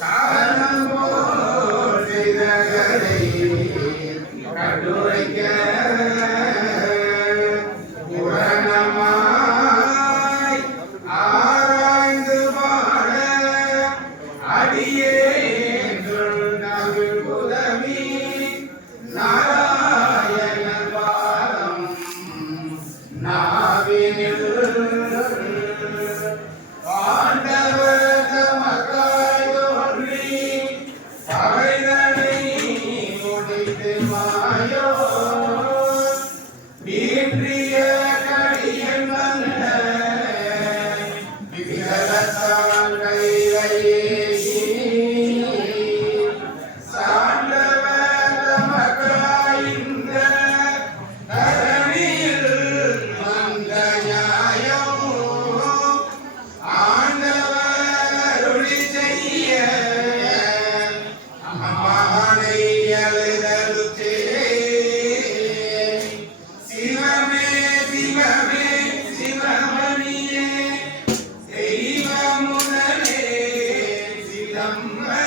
காரணம் போல் செய்த கதை முடித்து மாயோ வீற்றிய Amen.